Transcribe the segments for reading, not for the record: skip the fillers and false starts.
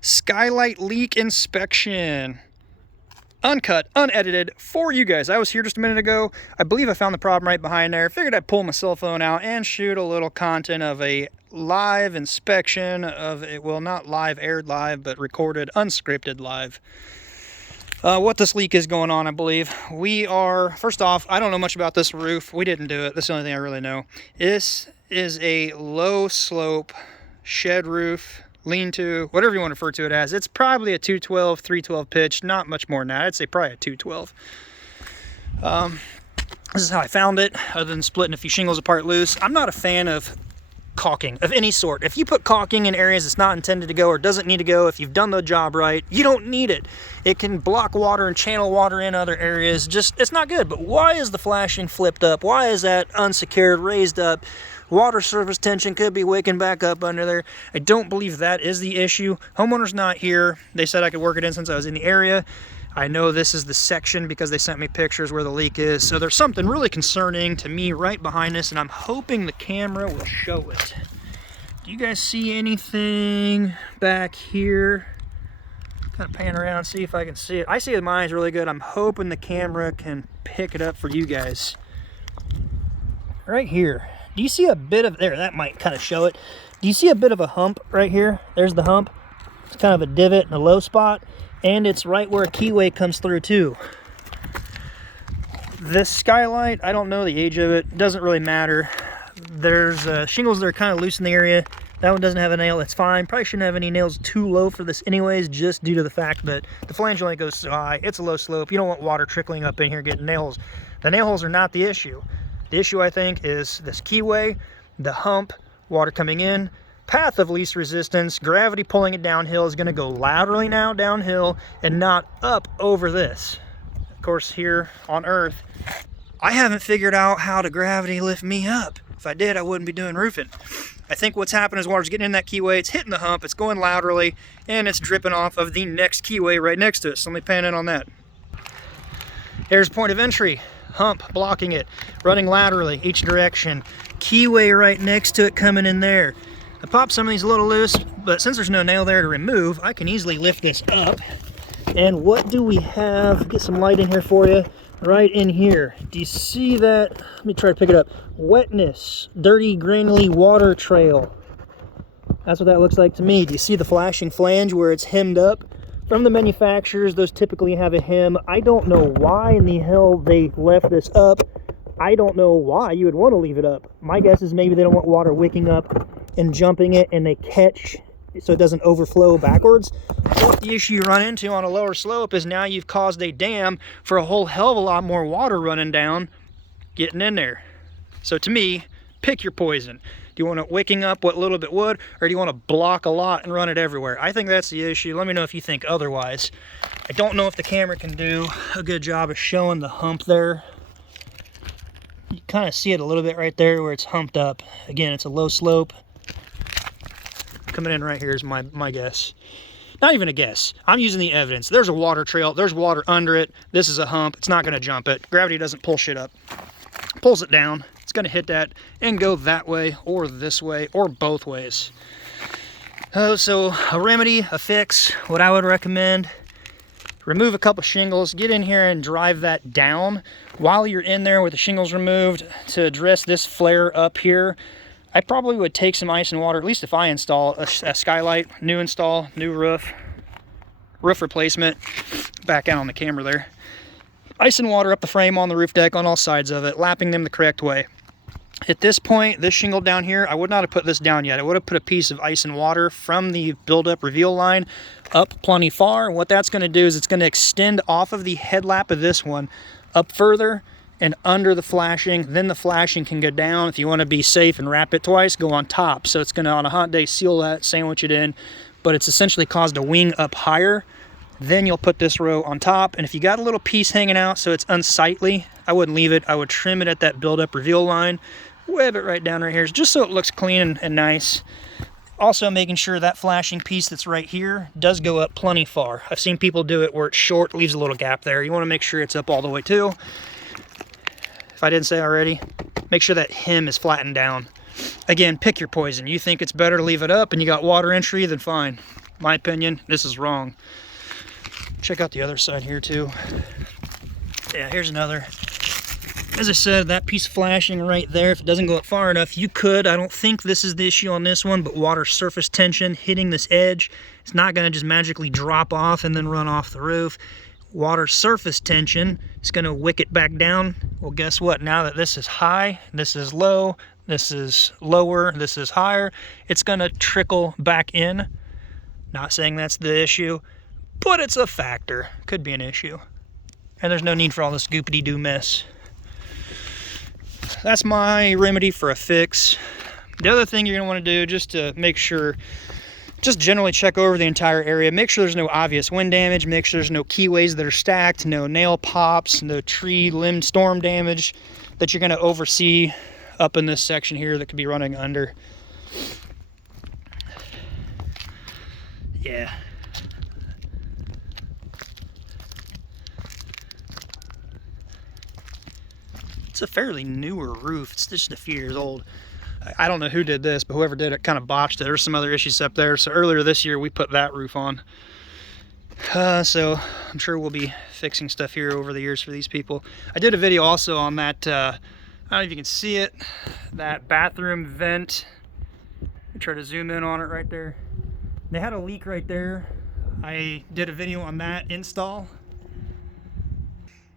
Skylight leak inspection. Uncut, unedited for you guys. I was here just a minute ago. I believe I found the problem right behind there. Figured I'd pull my cell phone out and shoot a little content of a live inspection of it. Well, not live, aired live, but recorded, unscripted live. What this leak is going on, I believe. First off, I don't know much about this roof. We didn't do it. That's the only thing I really know. This is a low slope shed roof, lean-to, whatever you want to refer to it as. It's probably a 212, 312 pitch, not much more than that. I'd say probably a 212. This is how I found it, other than splitting a few shingles apart loose. I'm not a fan of caulking of any sort. If you put caulking in areas it's not intended to go or doesn't need to go, if you've done the job right, you don't need it. It can block water and channel water in other areas. It's not good. But why is the flashing flipped up? Why is that unsecured, raised up? Water surface tension could be waking back up under there. I don't believe that is the issue. Homeowner's not here. They said I could work it in since I was in the area. I know this is the section because they sent me pictures where the leak is. So there's something really concerning to me right behind this, and I'm hoping the camera will show it. Do you guys see anything back here? Kind of pan around, see if I can see it. I see it with my eyes really good. I'm hoping the camera can pick it up for you guys. Right here. Do you see a bit of, there, that might kind of show it. Do you see a bit of a hump right here? There's the hump. It's kind of a divot and a low spot. And it's right where a keyway comes through too. This skylight, I don't know the age of it. Doesn't really matter. There's shingles that are kind of loose in the area. That one doesn't have a nail. That's fine. Probably shouldn't have any nails too low for this anyways, just due to the fact that the flange only goes so high. It's a low slope. You don't want water trickling up in here getting nails. The nail holes are not the issue. The issue, I think, is this keyway, the hump, water coming in, path of least resistance, gravity pulling it downhill is going to go laterally now downhill and not up over this. Of course, here on Earth, I haven't figured out how to gravity lift me up. If I did, I wouldn't be doing roofing. I think what's happening is water's getting in that keyway, it's hitting the hump, it's going laterally, and it's dripping off of the next keyway right next to it. So let me pan in on that. Here's point of entry. Hump blocking it, running laterally each direction, keyway right next to it coming in there. I popped some of these a little loose, but since there's no nail there to remove, I can easily lift this up. And what do we have? Get some light in here for you. Right in here. Do you see that? Let me try to pick it up. Wetness, dirty, granularly water trail. That's what that looks like to me. Do you see the flashing flange where it's hemmed up? From the manufacturers, those typically have a hem. I don't know why in the hell they left this up. I don't know why you would want to leave it up. My guess is maybe they don't want water wicking up and jumping it and they catch so it doesn't overflow backwards. But the issue you run into on a lower slope is now you've caused a dam for a whole hell of a lot more water running down, getting in there. So to me, pick your poison. Do you want it wicking up what little bit would, or do you want to block a lot and run it everywhere? I think that's the issue. Let me know if you think otherwise. I don't know if the camera can do a good job of showing the hump there. You kind of see it a little bit right there where it's humped up. Again, it's a low slope. Coming in right here is my guess. Not even a guess. I'm using the evidence. There's a water trail. There's water under it. This is a hump. It's not going to jump it. Gravity doesn't pull shit up. Pulls it down. It's going to hit that and go that way or this way or both ways. So a remedy, a fix, what I would recommend, remove a couple shingles, get in here and drive that down. While you're in there with the shingles removed to address this flare up here, I probably would take some ice and water, at least if I install a skylight, new install, new roof replacement, back out on the camera there. Ice and water up the frame on the roof deck on all sides of it, lapping them the correct way. At this point, this shingle down here, I would not have put this down yet. I would have put a piece of ice and water from the build-up reveal line up plenty far. What that's going to do is it's going to extend off of the headlap of this one up further and under the flashing. Then the flashing can go down. If you want to be safe and wrap it twice, go on top. So it's going to, on a hot day, seal that, sandwich it in. But it's essentially caused a wing up higher. Then you'll put this row on top. And if you got a little piece hanging out so it's unsightly, I wouldn't leave it. I would trim it at that build-up reveal line. Web it right down right here just so it looks clean and nice. Also making sure that flashing piece that's right here does go up plenty far. I've seen people do it where it's short, leaves a little gap there. You want to make sure it's up all the way too. If I didn't say already, make sure that hem is flattened down. Again, pick your poison. You think it's better to leave it up and you got water entry, then fine. My opinion, this is wrong. Check out the other side here too. Yeah, here's another. As I said, that piece flashing right there, if it doesn't go up far enough, you could, I don't think this is the issue on this one, but water surface tension hitting this edge, it's not gonna just magically drop off and then run off the roof. Water surface tension is gonna wick it back down. Well, guess what? Now that this is high, this is low, this is lower, this is higher, it's gonna trickle back in. Not saying that's the issue, but it's a factor. Could be an issue. And there's no need for all this goopity-doo mess. That's my remedy for a fix. The other thing you're going to want to do, just to make sure, just generally check over the entire area. Make sure there's no obvious wind damage. Make sure there's no keyways that are stacked, no nail pops, no tree limb storm damage that you're going to oversee up in this section here that could be running under. Yeah. It's a fairly newer roof. It's just a few years old. I don't know who did this, but whoever did it kind of botched it. There's some other issues up there. So earlier this year, we put that roof on. So I'm sure we'll be fixing stuff here over the years for these people. I did a video also on that, I don't know if you can see it, that bathroom vent. I try to zoom in on it right there. They had a leak right there. I did a video on that install.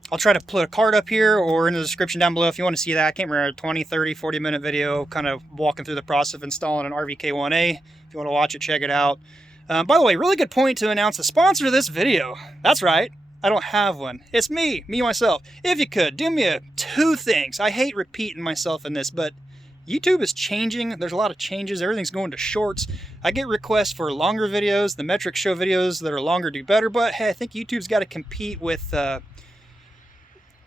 I'll try to put a card up here or in the description down below if you want to see that. I can't remember, 20, 30, 40-minute video kind of walking through the process of installing an RVK1A. If you want to watch it, check it out. By the way, really good point to announce the sponsor of this video. That's right, I don't have one. It's me myself. If you could, do me two things. I hate repeating myself in this, but YouTube is changing. There's a lot of changes. Everything's going to shorts. I get requests for longer videos. The metrics show videos that are longer do better, but hey, I think YouTube's got to compete with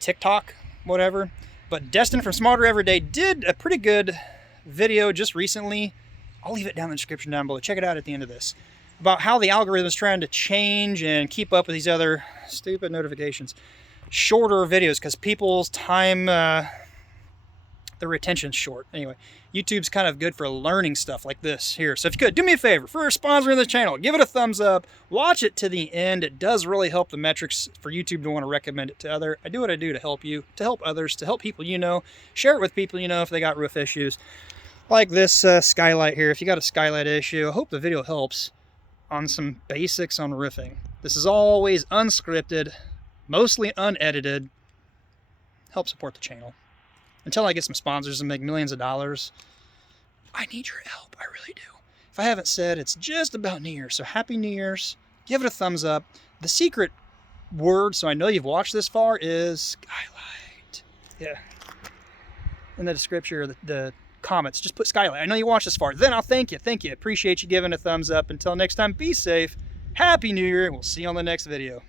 TikTok, whatever. But Destin from Smarter Everyday did a pretty good video just recently. I'll leave it down in the description down below. Check it out at the end of this. About how the algorithm is trying to change and keep up with these other stupid notifications. Shorter videos, because people's time, their retention's short. Anyway, YouTube's kind of good for learning stuff like this here. So if you could, do me a favor, for sponsoring the channel, give it a thumbs up, watch it to the end. It does really help the metrics for YouTube to want to recommend it to others. I do what I do to help you, to help others, to help people you know. Share it with people you know if they got roof issues. Like this skylight here. If you got a skylight issue, I hope the video helps on some basics on roofing. This is always unscripted, mostly unedited. Help support the channel. Until I get some sponsors and make millions of dollars, I need your help. I really do. If I haven't said, it's just about New Year's. So happy New Year's. Give it a thumbs up. The secret word, so I know you've watched this far, is Skylight. Yeah. In the description or the comments, just put Skylight. I know you watched this far. Then I'll thank you. Thank you. Appreciate you giving a thumbs up. Until next time, be safe. Happy New Year. We'll see you on the next video.